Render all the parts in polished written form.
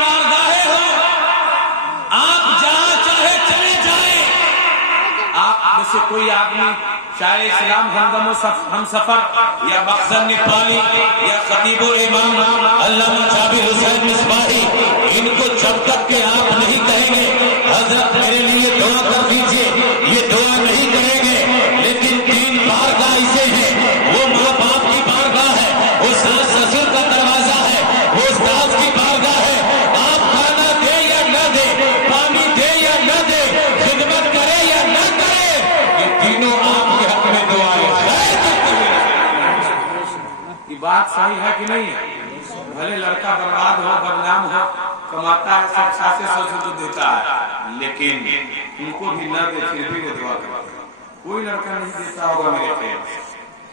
बारगाहें हो, आप जहां चाहे चले जाए। आप में से कोई आदमी चाहे इस्लाम हम सफर या मकसद नेपाली या खतीबुल इमाम अल्लामा जाबिर हुसैन मिसबाही, इनको जब तक के आप नहीं कहेंगे हजरत मेरे लिए दुआ कर दीजिए, ये दुआ नहीं करेंगे। लेकिन 3 बारगाह ऐसे हैं, वो माँ बाप की बारगाह है, वो सास ससुर का दरवाजा है, वो उस्ताद की बारगाह है। आप खाना दे या न दे, पानी दे या न दे, खिदमत करे या न करे, ये तीनों आपके हक में दुआ है। ये बात सही है कि नहीं है? भले लड़का बर्बाद हो, बदनाम हो, कमाता है, सब सासे ससुर को देता है, लेकिन उनको भी न दे फिर भी वो दुआ करते हैं। कोई लड़का नहीं देता होगा मेरे ख्याल से,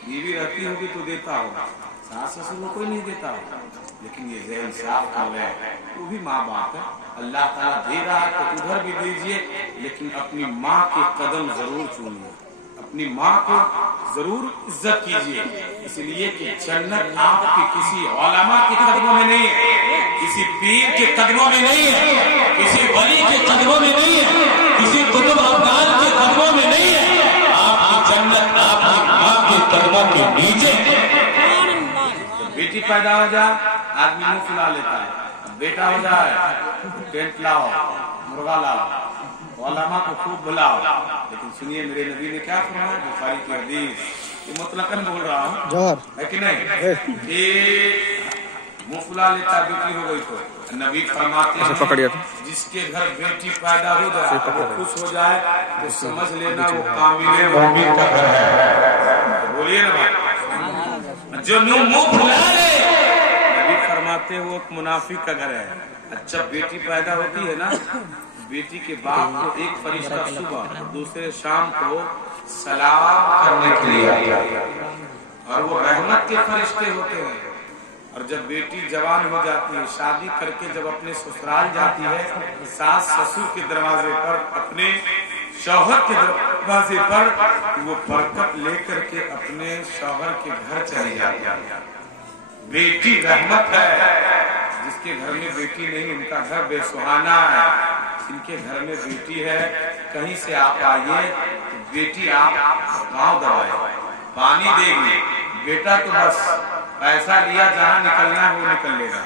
बीवी रहती होगी तो देता होगा, सास ससुर को कोई नहीं देता होगा। लेकिन ये ज़हन साफ कर ले, वो भी माँ बाप है, अल्लाह ताला दे रहा है तो उधर भी दीजिए, लेकिन अपनी माँ के कदम जरूर चूमिए, अपनी माँ को जरूर इज्जत कीजिए। इसलिए कि जन्नत आपके किसी उलमा के कदमों में नहीं है, किसी पीर के कदमों में नहीं है, किसी वली के कदमों में नहीं है, किसी कुतुब अफगान के कदमों में नहीं है। आपकी जन्नत आपकी माँ के कदमों के नीचे। बेटी पैदा हो जाए आदमी मुंह फुला लेता है, बेटा हो जाए टेंट लाओ, मुर्गा लाओ, उलमा को खूब बुलाओ। लेकिन सुनिए मेरे नबी ने क्या फरमाया, बुखारी की हदीस, ये मुतलकन बोल रहा हूँ, है कि नहीं? ये मुंह फुला लेता बेटी हो गई तो नबी फरमाते हैं जिसके घर बेटी पैदा हो जाए वो खुश हो जाए तो समझ लेना वो कामिले मोमिन का घर है। बोलिए ना भाई, जो मुंह फुला ले नबी फरमाते वो मुनाफिक का घर है। अच्छा, बेटी पैदा होती है ना, बेटी के बाप को एक फरिश्ता सुबह और दूसरे शाम को सलाम करने के लिए आता है, और वो रहमत के फरिश्ते होते हैं। और जब बेटी जवान हो जाती है, शादी करके जब अपने ससुराल जाती है, सास ससुर के दरवाजे पर, अपने शौहर के दरवाजे पर वो बरकत लेकर के अपने शौहर के घर चली जाती है। बेटी रहमत है, जिसके घर में बेटी नहीं उनका घर बेसुहाना है। इनके घर में बेटी है, कहीं से आप आइए तो बेटी आप गाँव दबाए, पानी देगी। बेटा तो बस पैसा लिया, जहाँ निकलना है वो निकल लेगा,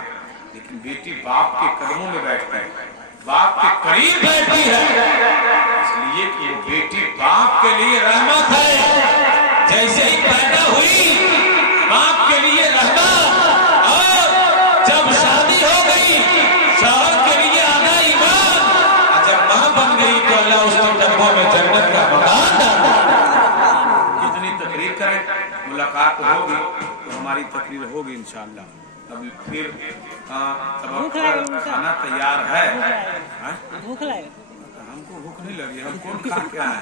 लेकिन बेटी बाप के कदमों में बैठती है, बाप के करीब बैठती है, इसलिए कि वो बेटी बाप के लिए रहमत है। जैसे ही पैदा हुई बाप के लिए रहमत, और जब शादी हो गई शौहर के लिए आ गया ईमान, और जब मां बन गई तो अल्लाह उसके कदमों में जन्नत का मकान डाला। कितनी तकरीर करें, मुलाकात होगी तो हमारी तकरीर होगी इंशाअल्लाह। अभी फिर खाना तैयार है। भूख लगे? हमको भूख नहीं लगी, हम कौन खा के आए,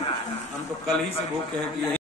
हम तो कल ही से भूखे हैं कि